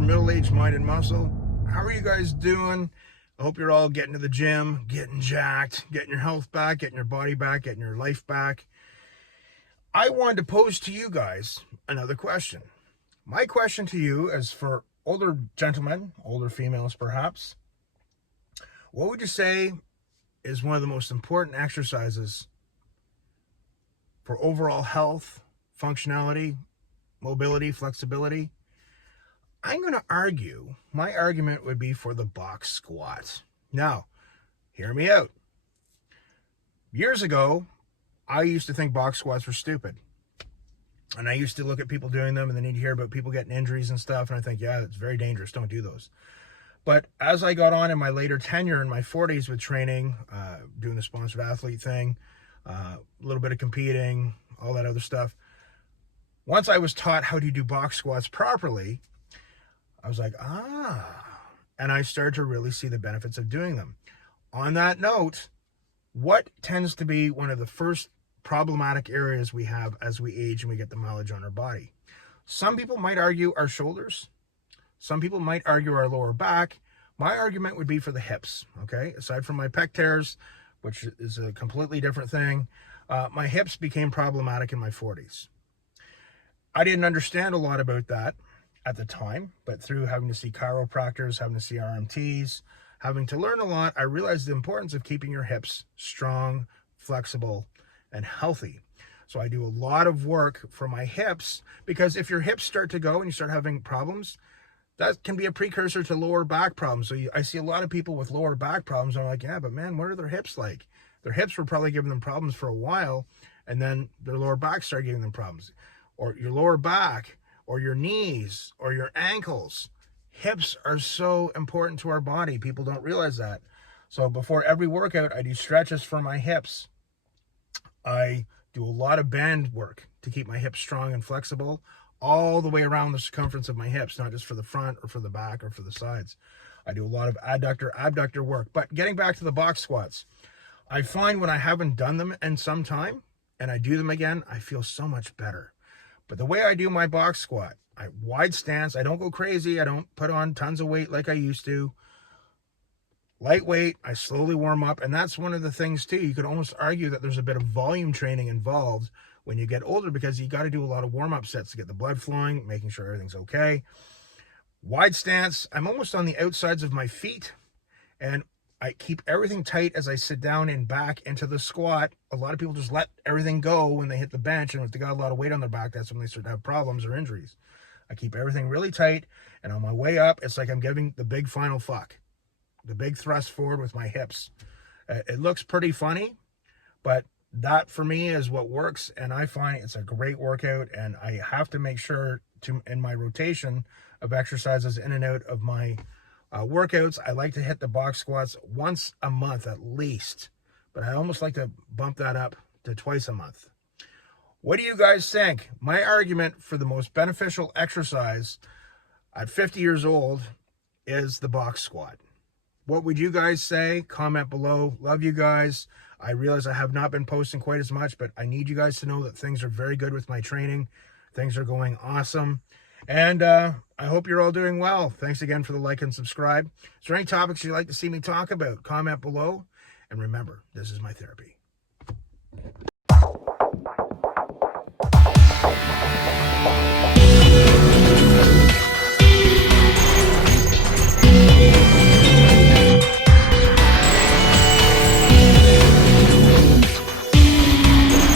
for Middle-Aged Mind and Muscle. How are you guys doing? I hope you're all getting to the gym, getting jacked, getting your health back, getting your body back, getting your life back. I wanted to pose to you guys another question. My question to you is for older gentlemen, older females perhaps. What would you say is one of the most important exercises for overall health, functionality, mobility, flexibility? I'm going to argue, my argument would be for the box squat. Now, hear me out. Years ago, I used to think box squats were stupid. And I used to look at people doing them and then you'd hear about people getting injuries and stuff. And I think, yeah, it's very dangerous. Don't do those. But as I got on in my later tenure in my 40s with training, doing the sponsored athlete thing, a little bit of competing, all that other stuff. Once I was taught how to do box squats properly, I was like, and I started to really see the benefits of doing them. On that note, what tends to be one of the first problematic areas we have as we age and we get the mileage on our body? Some people might argue our shoulders. Some people might argue our lower back. My argument would be for the hips, okay? Aside from my pec tears, which is a completely different thing, my hips became problematic in my 40s. I didn't understand a lot about that at the time, but through having to see chiropractors, having to see RMTs, having to learn a lot, I realized the importance of keeping your hips strong, flexible, and healthy. So I do a lot of work for my hips, because if your hips start to go and you start having problems, that can be a precursor to lower back problems. So I see a lot of people with lower back problems. And I'm like, yeah, but man, what are their hips like? Their hips were probably giving them problems for a while, and then their lower back started giving them problems. Or your lower back, or your knees, or your ankles. Hips are so important to our body. People don't realize that. So before every workout, I do stretches for my hips. I do a lot of band work to keep my hips strong and flexible all the way around the circumference of my hips, not just for the front or for the back or for the sides. I do a lot of adductor, abductor work. But getting back to the box squats, I find when I haven't done them in some time and I do them again, I feel so much better. But the way I do my box squat, I wide stance, I don't go crazy, I don't put on tons of weight like I used to. Lightweight, I slowly warm up, and that's one of the things too. You could almost argue that there's a bit of volume training involved when you get older, because you got to do a lot of warm-up sets to get the blood flowing, making sure everything's okay. Wide stance, I'm almost on the outsides of my feet, and I keep everything tight as I sit down and back into the squat. A lot of people just let everything go when they hit the bench, and if they got a lot of weight on their back, that's when they start to have problems or injuries. I keep everything really tight, and on my way up, it's like I'm giving the big final fuck, the big thrust forward with my hips. It looks pretty funny, but that for me is what works, and I find it's a great workout, and I have to make sure to, in my rotation of exercises in and out of my workouts, I like to hit the box squats once a month at least, but I almost like to bump that up to twice a month. What do you guys think? My argument for the most beneficial exercise at 50 years old is the box squat. What would you guys say? Comment below. Love you guys. I realize I have not been posting quite as much, but I need you guys to know that things are very good with my training. Things are going awesome. And I hope you're all doing well. Thanks again for the like and subscribe. Is there any topics you'd like to see me talk about? Comment below. And remember, this is my therapy.